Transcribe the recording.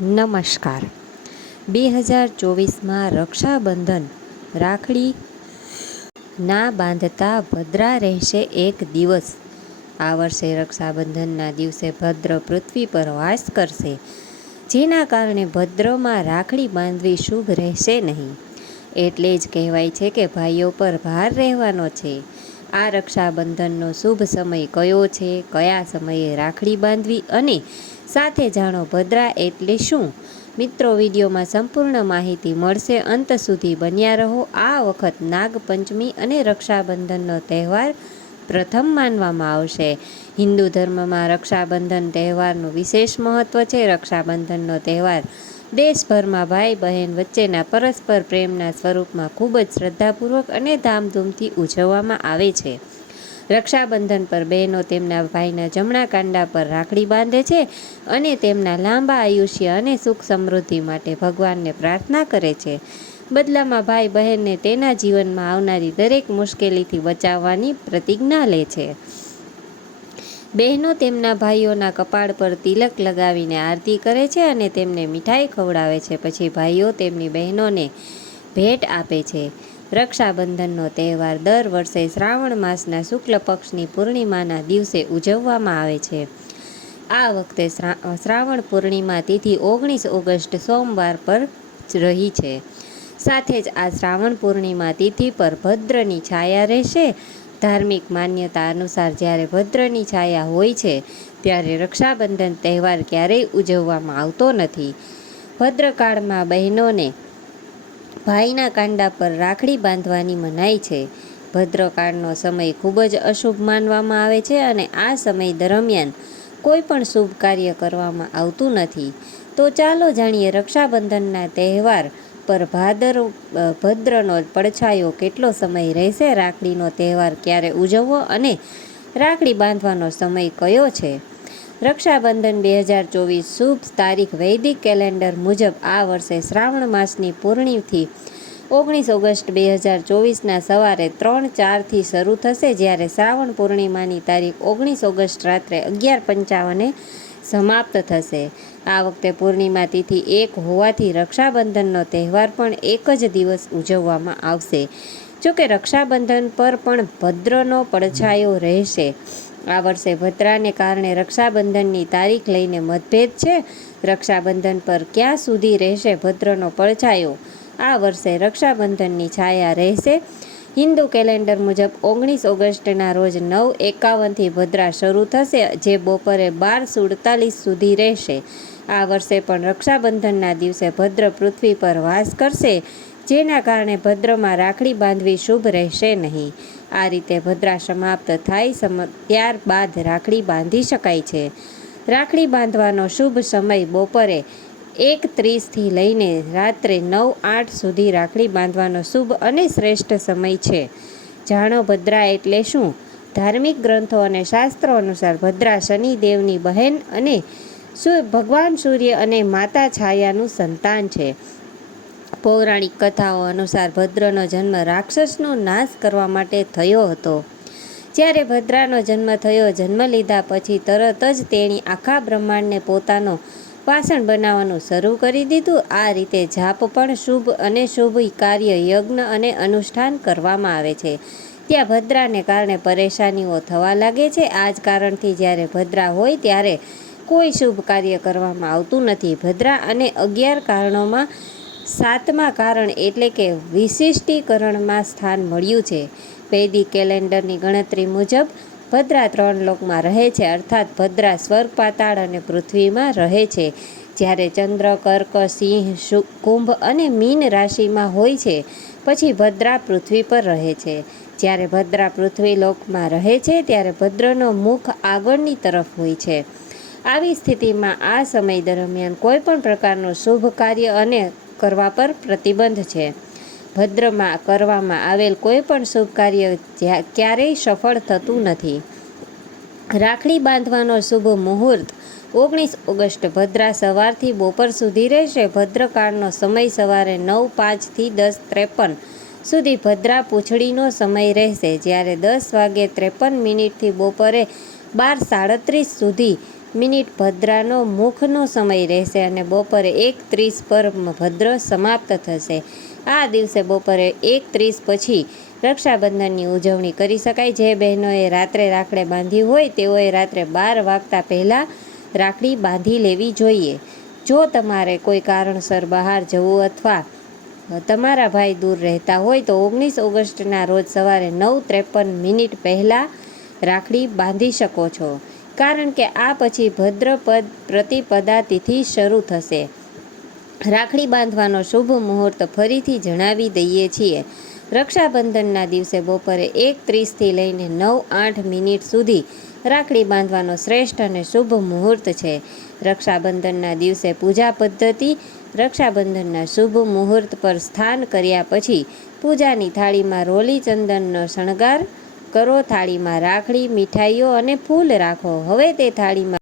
નમસ્કાર. 2024માં રક્ષાબંધન રાખડી ના બાંધતા ભદ્રા રહેશે એક દિવસ. આ વર્ષે રક્ષાબંધનના દિવસે ભદ્ર પૃથ્વી પર વાસ કરશે, જેના કારણે ભદ્રમાં રાખડી બાંધવી શુભ રહેશે નહીં. એટલે જ કહેવાય છે કે ભાઈઓ પર ભાર રહેવાનો છે. આ રક્ષાબંધનનો શુભ સમય કયો છે, કયા સમયે રાખડી બાંધવી અને સાથે જાણો ભદ્રા એટલે શું. મિત્રો, વિડીયોમાં સંપૂર્ણ માહિતી મળશે, અંત સુધી બન્યા રહો. આ વખત નાગપંચમી અને રક્ષાબંધનનો તહેવાર પ્રથમ માનવામાં આવશે. હિન્દુ ધર્મમાં રક્ષાબંધન તહેવારનું વિશેષ મહત્વ છે. રક્ષાબંધનનો તહેવાર દેશભરમાં ભાઈ બહેન વચ્ચેના પરસ્પર પ્રેમના સ્વરૂપમાં ખૂબ જ શ્રદ્ધાપૂર્વક અને ધામધૂમથી ઉજવવામાં આવે છે. રક્ષાબંધન પર બહેનો તેમના ભાઈના જમણા કાંડા પર રાખડી બાંધે છે અને તેમના લાંબા આયુષ્ય અને સુખ સમૃદ્ધિ માટે ભગવાનને પ્રાર્થના કરે છે. બદલામાં ભાઈ બહેનને તેના જીવનમાં આવનારી દરેક મુશ્કેલીથી બચાવવાની પ્રતિજ્ઞા લે છે. બહેનો તેમના ભાઈઓના કપાળ પર તિલક લગાવીને આરતી કરે છે અને તેમને મીઠાઈ ખવડાવે છે. પછી ભાઈઓ તેમની બહેનોને ભેટ આપે છે. રક્ષાબંધનનો તહેવાર દર વર્ષે શ્રાવણ માસના શુક્લ પક્ષની પૂર્ણિમાના દિવસે ઉજવવામાં આવે છે. આ વખતે શ્રાવણ પૂર્ણિમા તિથિ 19 ઓગસ્ટ સોમવાર પર રહી છે. સાથે જ આ શ્રાવણ પૂર્ણિમા તિથિ પર ભદ્રની છાયા રહેશે. ધાર્મિક માન્યતા અનુસાર જ્યારે ભદ્રની છાયા હોય છે ત્યારે રક્ષાબંધન તહેવાર ક્યારેય ઉજવવામાં આવતો નથી. ભદ્રકાળમાં બહેનોને ભાઈના કાંડા પર રાખડી બાંધવાની મનાઈ છે. ભદ્રકાળનો સમય ખૂબ જ અશુભ માનવામાં આવે છે અને આ સમય દરમિયાન કોઈ પણ શુભ કાર્ય કરવામાં આવતું નથી. તો ચાલો જાણીએ રક્ષાબંધનના તહેવાર પર ભદ્રનો પડછાયો કેટલો સમય રહેશે, રાખડીનો તહેવાર ક્યારે ઉજવવો અને રાખડી બાંધવાનો સમય કયો છે. રક્ષાબંધન 2024 શુભ તારીખ વૈદિક કેલેન્ડર મુજબ આ વર્ષે શ્રાવણ માસની પૂર્ણિમથી 19 ઓગસ્ટ 2024ના સવારે 3:04થી શરૂ થશે, જ્યારે શ્રાવણ પૂર્ણિમાની તારીખ 19 ઓગસ્ટ રાત્રે 11:55એ સમાપ્ત થશે. આ વખતે પૂર્ણિમા તિથિ 1 હોવાથી રક્ષાબંધનનો તહેવાર પણ એક જ દિવસ ઉજવવામાં આવશે. જોકે રક્ષાબંધન પર પણ ભદ્રનો પડછાયો રહેશે. આ વર્ષે ભદ્રાને કારણે રક્ષાબંધનની તારીખ લઈને મતભેદ છે. રક્ષાબંધન પર ક્યાં સુધી રહેશે ભદ્રનો પડછાયો? આ વર્ષે રક્ષાબંધનની છાયા રહેશે. હિન્દુ કેલેન્ડર મુજબ 19 ઓગસ્ટના રોજ 9:51થી ભદ્રા શરૂ થશે, જે બપોરે 12:47 સુધી રહેશે. આ વર્ષે પણ રક્ષાબંધનના દિવસે ભદ્ર પૃથ્વી પર વાસ કરશે, જેના કારણે ભદ્રમાં રાખડી બાંધવી શુભ રહેશે નહીં. આ રીતે ભદ્રા સમાપ્ત થાય ત્યારબાદ રાખડી બાંધી શકાય છે. રાખડી બાંધવાનો શુભ સમય બપોરે 1:30થી લઈને રાત્રે 9:08 સુધી રાખડી બાંધવાનો શુભ અને શ્રેષ્ઠ સમય છે. જાણો ભદ્રા એટલે શું. ધાર્મિક ગ્રંથો અને શાસ્ત્રો અનુસાર ભદ્રા શનિદેવની બહેન અને ભગવાન સૂર્ય અને માતા છાયાનું સંતાન છે. પૌરાણિક કથાઓ અનુસાર ભદ્રનો જન્મ રાક્ષસનો નાશ કરવા માટે થયો હતો. જ્યારે ભદ્રાનો જન્મ થયો, જન્મ લીધા પછી તરત જ તેણી આખા બ્રહ્માંડને પોતાનો વાસણ બનાવવાનું શરૂ કરી દીધું. આ રીતે જાપ પણ શુભ અને શુભ કાર્ય, યજ્ઞ અને અનુષ્ઠાન કરવામાં આવે છે. ત્યાં ભદ્રાને કારણે પરેશાનીઓ થવા લાગે છે. આ જ કારણથી જ્યારે ભદ્રા હોય ત્યારે કોઈ શુભ કાર્ય કરવામાં આવતું નથી. ભદ્રા અને 11 કારણોમાં 7મા કારણ એટલે કે વિશિષ્ટીકરણમાં સ્થાન મળ્યું છે. વૈદિક કેલેન્ડરની ગણતરી મુજબ ભદ્રા 3 લોકમાં રહે છે, અર્થાત ભદ્રા સ્વર્ગ, પાતાળ અને પૃથ્વીમાં રહે છે. જ્યારે ચંદ્ર કર્ક, સિંહ, કુંભ અને મીન રાશિમાં હોય છે, પછી ભદ્રા પૃથ્વી પર રહે છે. જ્યારે ભદ્રા પૃથ્વી લોકમાં રહે છે ત્યારે ભદ્રનો મુખ આગળની તરફ હોય છે. આવી સ્થિતિમાં આ સમય દરમિયાન કોઈ પણ પ્રકારનું શુભ કાર્ય અને કરવા પર પ્રતિબંધ છે. ભદ્રમાં કરવામાં આવેલ કોઈ પણ શુભ કાર્ય ક્યારેય સફળ થતું નથી. રાખડી બાંધવાનો શુભ મુહૂર્ત 19 ઓગસ્ટ ભદ્રા સવારથી બપોર સુધી રહેશે. ભદ્રકાળનો સમય સવારે 9:05થી 10:53 સુધી ભદ્રા પૂંછડીનો સમય રહેશે. જ્યારે 10:53 થી બપોરે 12:37 સુધી મિનિટ ભદ્રાનો મુખનો સમય રહેશે અને બપોરે 1:30 પર ભદ્ર સમાપ્ત થશે. આ દિવસે બપોરે 1:30 પછી રક્ષાબંધનની ઉજવણી કરી શકાય. જે બહેનોએ રાત્રે રાખડી બાંધી હોય તેઓએ રાત્રે 12 વાગતા પહેલાં રાખડી બાંધી લેવી જોઈએ. જો તમારે કોઈ કારણસર બહાર જવું અથવા તમારા ભાઈ દૂર રહેતા હોય તો 19 ઓગસ્ટના રોજ સવારે 9:53 પહેલાં રાખડી બાંધી શકો છો, કારણ કે આ પછી ભદ્રપદ પ્રતિપદા તિથિ શરૂ થશે. રાખડી બાંધવાનો શુભ મુહૂર્ત ફરીથી જણાવી દઈએ છીએ. રક્ષાબંધનના દિવસે બપોરે 1:30થી લઈને 9:08 સુધી રાખડી બાંધવાનો શ્રેષ્ઠ અને શુભ મુહૂર્ત છે. રક્ષાબંધનના દિવસે પૂજા પદ્ધતિ. રક્ષાબંધનના શુભ મુહૂર્ત પર સ્નાન કર્યા પછી પૂજાની થાળીમાં રોલી ચંદનનો શણગાર કરો. થાળીમાં રાખડી, મીઠાઈઓ અને ફૂલ રાખો. હવે તે થાળીમાં